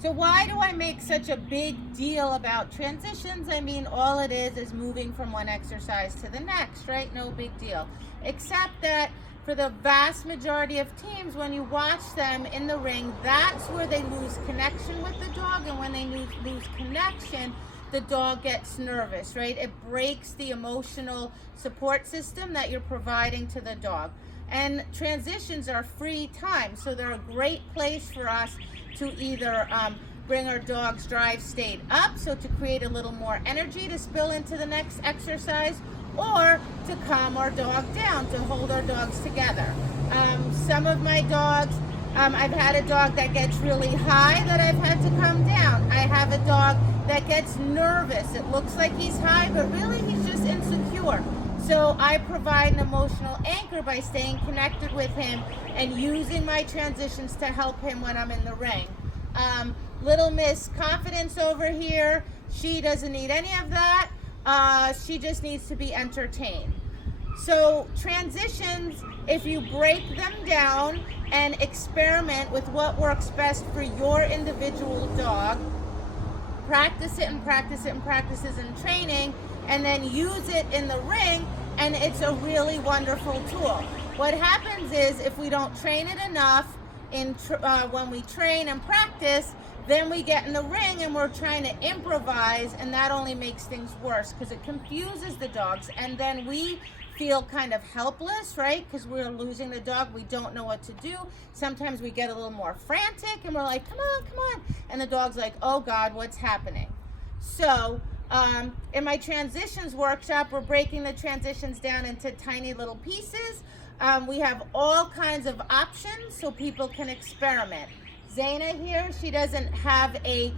So why do I make such a big deal about transitions? I mean, all it is moving from one exercise to the next, right? No big deal. Except that for the vast majority of teams, when you watch them in the ring, that's where they lose connection with the dog. And when they lose connection, the dog gets nervous, right? It breaks the emotional support system that you're providing to the dog. And transitions are free time, so they're a great place for us to either bring our dog's drive state up, so to create a little more energy to spill into the next exercise, or to calm our dog down, to hold our dogs together. Some of my dogs, I've had a dog that gets really high that I've had to calm down. I have a dog that gets nervous. It looks like he's high, but really he's just insecure. So I provide an emotional anchor by staying connected with him and using my transitions to help him when I'm in the ring. Little Miss Confidence over here, she doesn't need any of that. She just needs to be entertained. So transitions, if you break them down and experiment with what works best for your individual dog, practice it and practice it and practice it in training, and then use it in the ring, and it's a really wonderful tool. What happens is if we don't train it enough when we train and practice, then we get in the ring and we're trying to improvise, and that only makes things worse because it confuses the dogs, and then we feel kind of helpless, right? Because we're losing the dog. We don't know what to do. Sometimes we get a little more frantic and we're like, come on, come on. And the dog's like, oh God, what's happening? So in my transitions workshop, we're breaking the transitions down into tiny little pieces. We have all kinds of options so people can experiment. Zaina here, she doesn't have a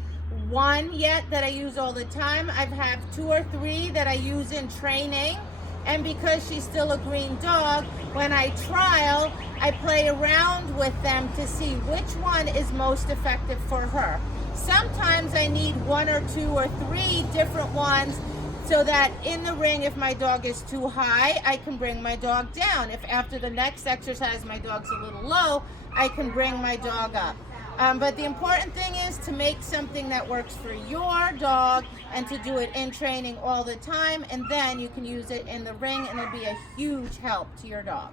one yet that I use all the time. I've had 2 or 3 that I use in training. And because she's still a green dog, when I trial, I play around with them to see which one is most effective for her. Sometimes I need 1 or 2 or 3 different ones so that in the ring, if my dog is too high, I can bring my dog down. If after the next exercise my dog's a little low, I can bring my dog up. But the important thing is to make something that works for your dog and to do it in training all the time, and then you can use it in the ring and it'll be a huge help to your dog.